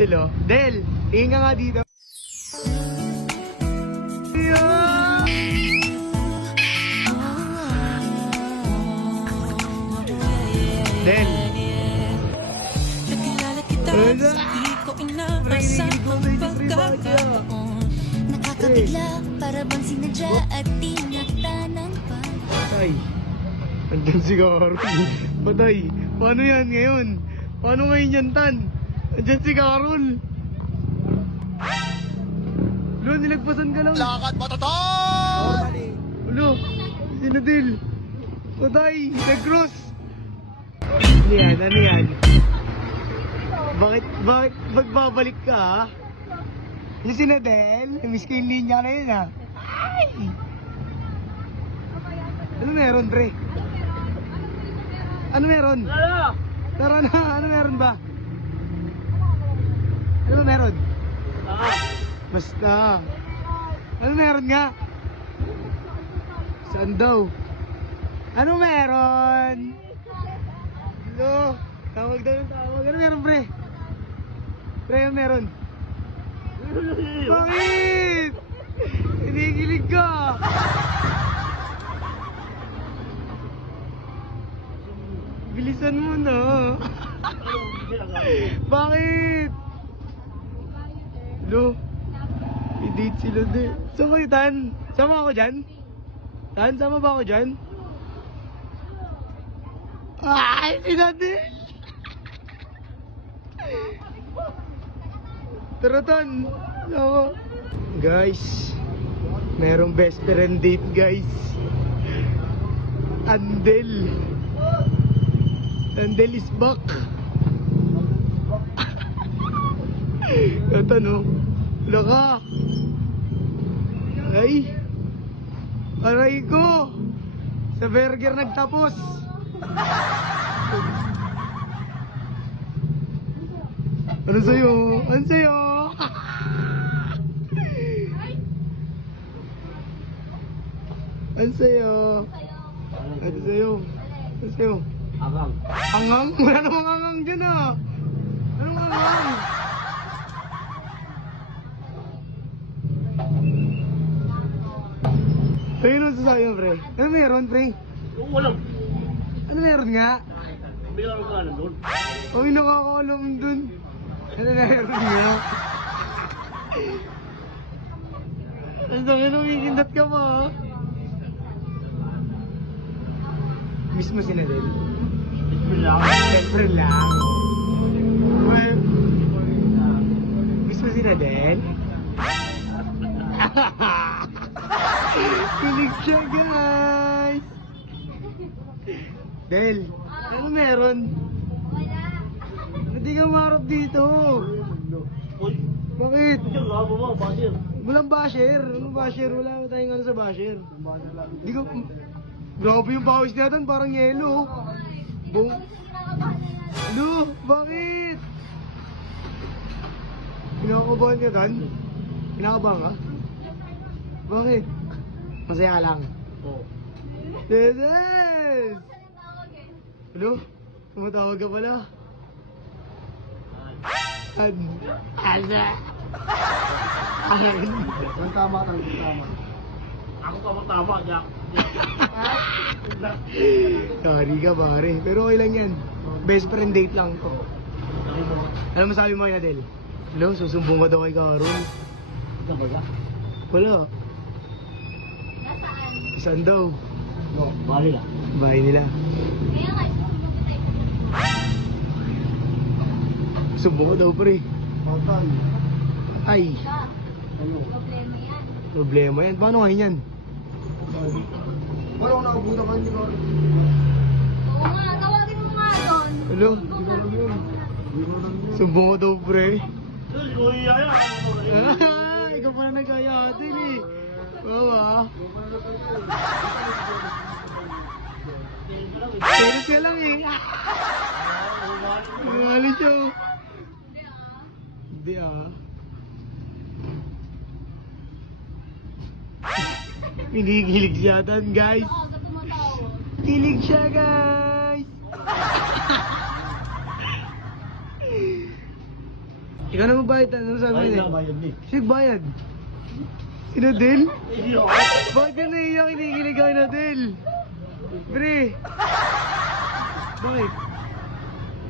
Del, oh. Del, tingin ka nga dito. Yeah! Del. Wala. Nakakabigla, para bang sinadya at tinatanang pa. Patay. Andyan si Carol. Patay. Paano yan ngayon? Paano ngayon yan, Tan? Andyan si Carol. Lo, nilagpasan ka lang. Lakad matatak! Lo, sinadil. Patay. Nag-cross. Ano yan? Ano yan? Bakit magbabalik ka, ha? Yung sinadel, namiss ko yung linya na yun, ha? Ay! Ano meron, pre? Ano meron? Tara na, ano meron ba? Ano meron? Basta. Ano meron nga? Saan daw? Ano meron? Hello? Tawag daw yung tawag. Ano meron, pre? Pre, ano meron? Bakit? Hinigilig ka. Bilisan mo na. Bakit? Lo, i-date sila din. Saan kayo, Tan? Sama ako dyan? Tan, sama ba ako dyan? Ay, sila din. Tara, Tan. Sama. Guys, merong best friend date, guys. Andel. Andel is back. Ito, no? Wala ka. Ay. Aray ko. Sa burger nagtapos. Ano sa'yo? Ano sa'yo? Ano sa'yo? Ano sa'yo? Ano sa'yo? Abang. Angang? Wala namang angang dyan, ah. Anong angang? Ayun ang sasabi mo, pre. Ano meron, pre? Walang. Ano meron nga? Bigyan ko na doon. Uy, nakakaalam dun. Ano meron nga? Ang sakit nung ikindat ka pa, ha? Miss mo si Nadel? Bismillah. Siyempre lang. Well, miss mo si Nadel? Kilig siya, guys! Del, ano meron? Hindi ka marap dito. Uy, Bakit? yung labo mo, basir. Walang basher. Anong basher? Wala tayong ano sa basher. Hindi ko... Grabe yung pawis natin, parang yelo. Bong... Lo, bakit? Pinakabahan ka, Tan? Pinakabahan ka? Bakit? Masaya lang. Oo. Yes! Hello? Tumatawag ka pala. Asa? Ang tama, ang tama. Ako tama, Jack. Sorry ka, pare. Pero okay lang yan. Best friend date lang to. Alam mo sabi mo kay Adel? Hello, susumbong ka daw kay Carol. Ito ba? Wala. Saan daw? No, bali lang. Bahay nila. Sumbong ka daw, pre. Patay. Ay, Ano? problema yan. Paano ngayon yan? Walang nakabuta ka hindi ko. Oo nga, tawagin mo nga doon. Hello? Sumbong ka daw, pre. Uy, ay. Ikaw pala nagkayatin eh. Baba. Serious ka lang eh. Nangali siya. Hindi ah. Pinigilig siya tan, guys. Kilig siya, guys. Ikaw na magbayad, ano sabi Bayad niya? lang, bayad ni. Sige, bayad. Si Nadel? Iyo. Bakit ka naiiyak? Kinikilig ka kay Nadel? Pre! Bakit?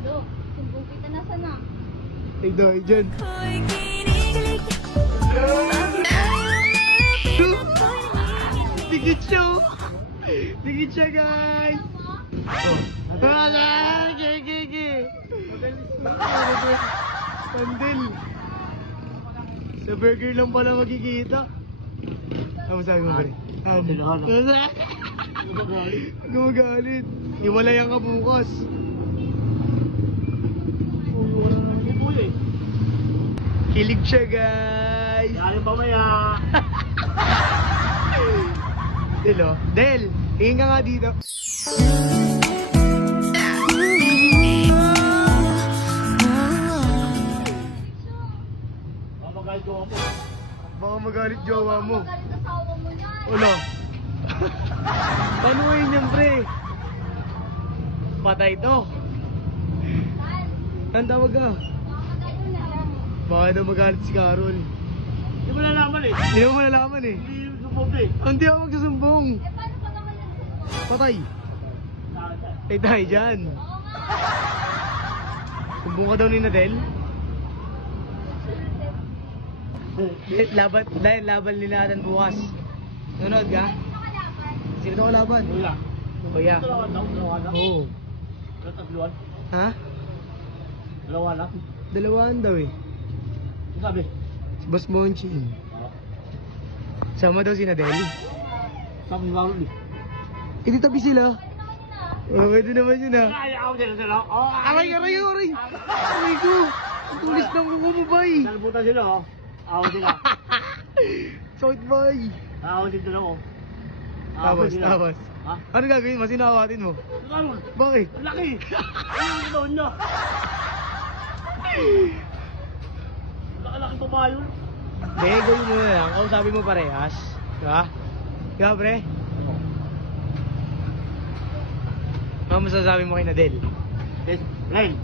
Do, sumbong kita na sana. Ay, dahil dyan. Ko'y kinikilig. Dikit siya, oh. Dikit siya, guys. Oh. Wala! Gigi! Pandel. Sa burger lang pala makikita. Ano sabi mo, pre? Okay na, ano? Huwag magalit. Iwalayan ka bukas. Kilig siya, guys. Yarin pa maya. Del, oh. Del, tingin ka nga dito. Mamagalit ko ako. Baka magalit jowa mo. Magalit asawa mo yan. Ulo. Paano ngayon yan, pre? Patay to. Ang tawag ka. Baka daw magalit si Carol. Hindi mo nalaman eh. Hindi mo malalaman eh. Hindi yung sumbong eh. Hindi ako magsusumbong. Eh, paano pag ako nagsumbong? Patay. Ay, tayo dyan. Oo nga. Sumbong ka daw ni Nadel. Dahil laban nila natin bukas. Nanood ka? Sino to kalaban? Wala. Kuya. Dalawa lang. Oo. Tatluan. Ha? Dalawa lang. Dalawaan daw eh. Ano sabi? Si Boss Monching. Sama daw si Nadel. Sabi ni Marlon eh. Hindi tabi sila. Pwede naman yun ah. Ay, ako dyan sila. Oh, Aray! Aray ko! Ang tulis ng kuko mo, bay! Nalibutan sila oh. Ako sila. Sakit, bay! Ako dito na oh. Tapos. Ha? Ano gagawin mo? Sinawatin mo? Marlon. Bakit? Ang laki! Ano yung gawin niya? Laki-laki babae yun. Hindi, gawin mo na lang. Kausapin mo parehas. Diba? Diba, pre? Ano masasabi mo kay Nadel? Yes, Ren.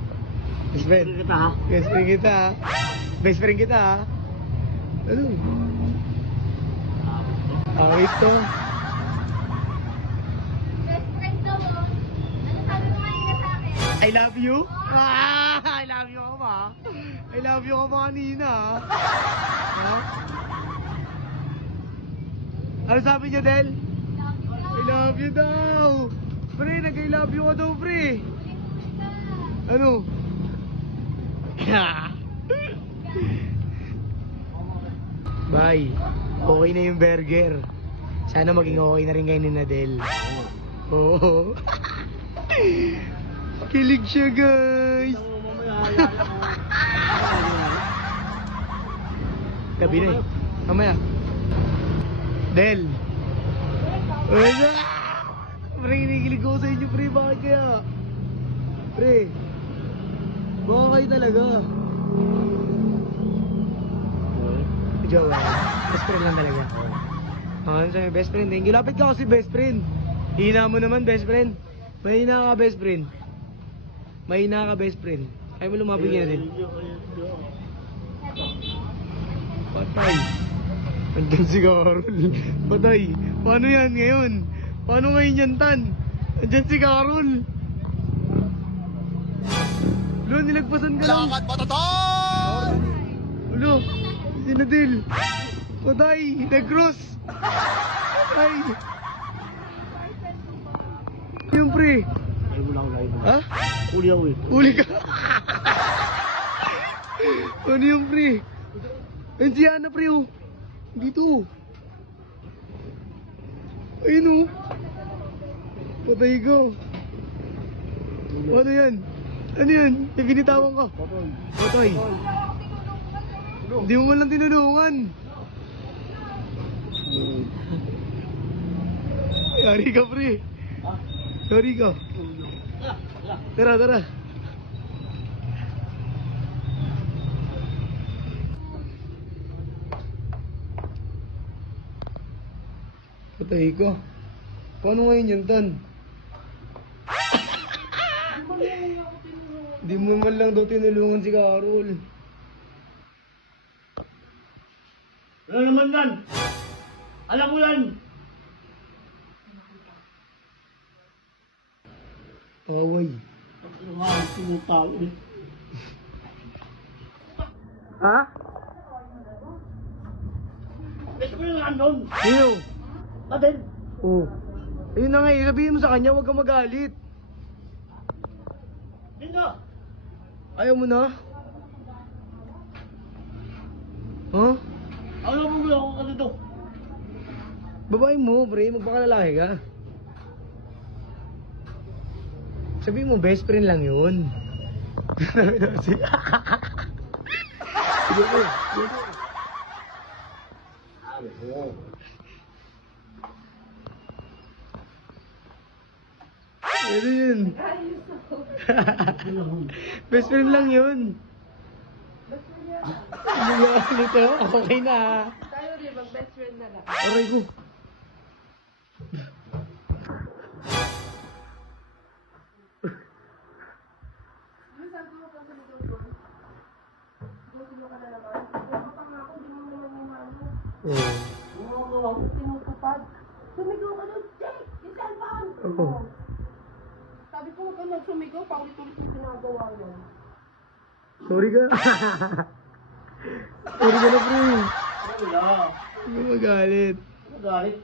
Best friend. Kita ha. Best friend kita ha. Best friend kita ha. Ano? Ang ito. Best friend daw, oh. Ano sabi mo kanina sa akin? I love you? Ah, I love you ka ba? I love you ka ba kanina? Ha? Ano sabi niya, Del? I love you daw. Pre, nag-I love you ka daw, pre. Ano? Bye. Okay na yung burger. Sana maging okay na rin kayo ni Nadel. Oo. Kilig siya, guys. Tabi na eh. Mamaya. Del. Wala! Pre, kinikilig ko sa inyo, pre. Bakit kaya? Pre. Baka kayo talaga. Jowa. Best friend lang talaga. Ano sa'yo, best friend? Thank you. Lapit ka kasi best friend. Hina mo naman, best friend. Mahina ka, best friend. Mahina ka, best friend. Ayaw mo lumapit ka na din. Patay. Andyan si Carol. Patay. Paano yan ngayon? Paano ngayon yan, Tan? Andyan si Carol. Ulo, nilagpasan ka lang. Lakad Batatol! Ulo, si Nadel. Patay. Nag-cross. Patay. Yung pre. Ay, wala ko lang. Ha? Uli ako eh. Uli ka. Ano yung pre? Ayun si Ana, pre, oh. Dito. Ayun, oh. Patay ko. Ano yan? Ano yan? May binitawan ka. Patay. Hindi mo man lang tinulungan. Yari ka, pre. Yari ka. Tara, tara. Patay ko. Paano ngayon yun, Tan? Di mo man lang daw tinulungan si Carol. Ano naman yan? Alam mo yan! Away. Ano nga ang sinutao eh? Ha? Best ko yung andon! Sino? Natin! Oh. Ayun na nga eh, sabihin mo sa kanya, huwag kang magalit. Hindi na! Ayaw mo na? Huh? Ano mo ba ako ka dito? Babae mo, pre, magpakalalaki ka. Sabihin mo, best friend lang yun. Sige po, sige po. Ano yun? Best friend lang yun. Ano nga nito? Okay na. Tayo rin, mag-best friend na lang. Aray ko. Ano sabi mo kasi nito ko? Gusto mo ka na naman? Ano pa nga ako, di mo naman yung ano. Oh. Oo, tinutupad. Sumigaw ka doon, check! Yung cellphone! Oo. Sabi ko, huwag ka nagsumigaw, paulit-ulit yung ginagawa mo. Sorry ka. Sorry ka na, pre. Wala! Huwag kang magalit. Magalit!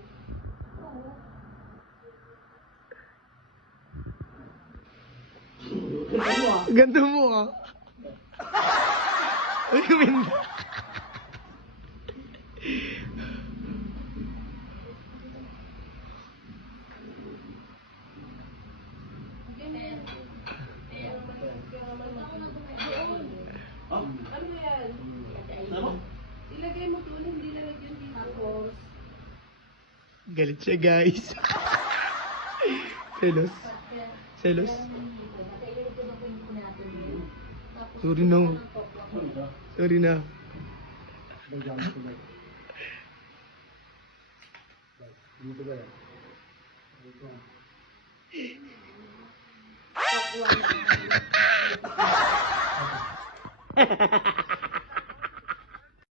Ganda mo ah. Ay, ganda. Ano yan? Ano? Ilagay mo doon, hindi lalagyan dito. Galit siya, guys. Selos. Selos. Sorry na. Sorry na. Dito ba yan?